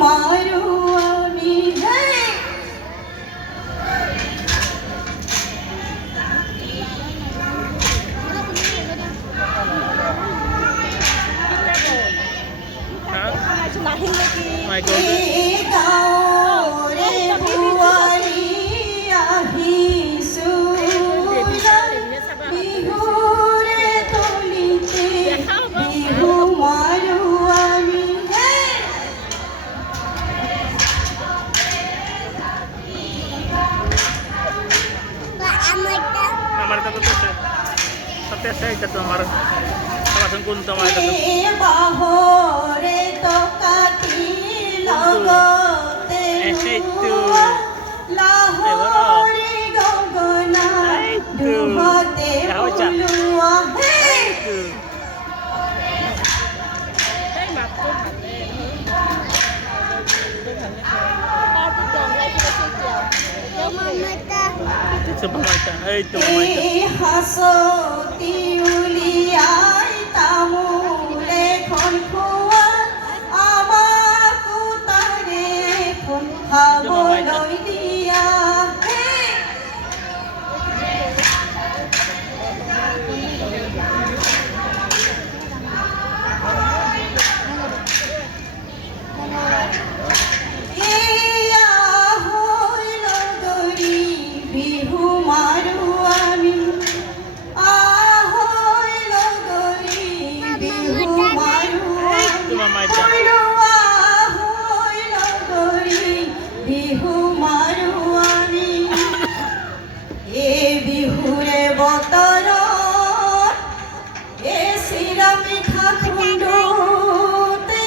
মারু আমি হে আমার তো করতেছে সত্যি এটা তো আমার সমাধান কোন তো আমার বাহরে তো কাটি লগতে লাহরে গগনা দুহতে বুলুয়া হে হাসতি উলিয়াই তামুলে খন খোয়া আমাকো তারে খন খাবলৈ দিয়া বিহু মাৰু আমি বিহুৰে বতৰ চিৰা পিঠা খুন্দোতে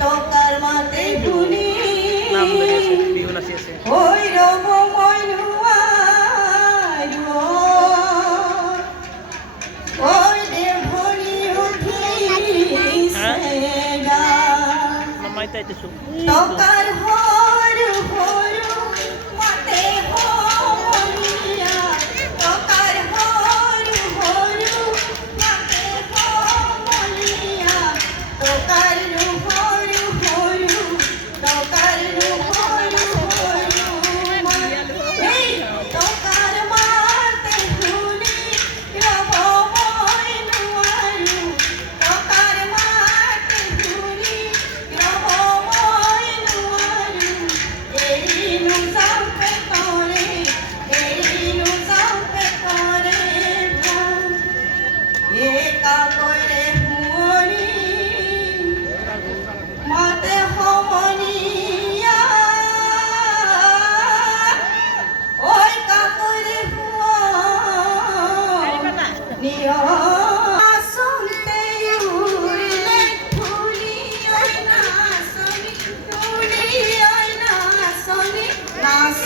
টকাৰ মাতে শুনি ওই রব ওই দেভনি উঠিছে টকাৰ হৰু হৰু মাতে হৰিয়া টকাৰ হৰু হৰু মাতে হৰিয়া টকাৰ হৰু হৰু টকাৰ হৰু টকাৰ মাতে শুনি ৰব মই নোৱাৰো টকাৰ মাতে শুনি ৰব মই নোৱাৰো এৰিনো যাওঁ পেটৰে এৰিনো যাওঁ পেটৰে একাকৰে শুৱনি মাতে সমনীয়া ওই কাকরে নিয় আসন্তে উড়লে ফুলি ওই নাচনি ফুলি ওই নাচনি নাচ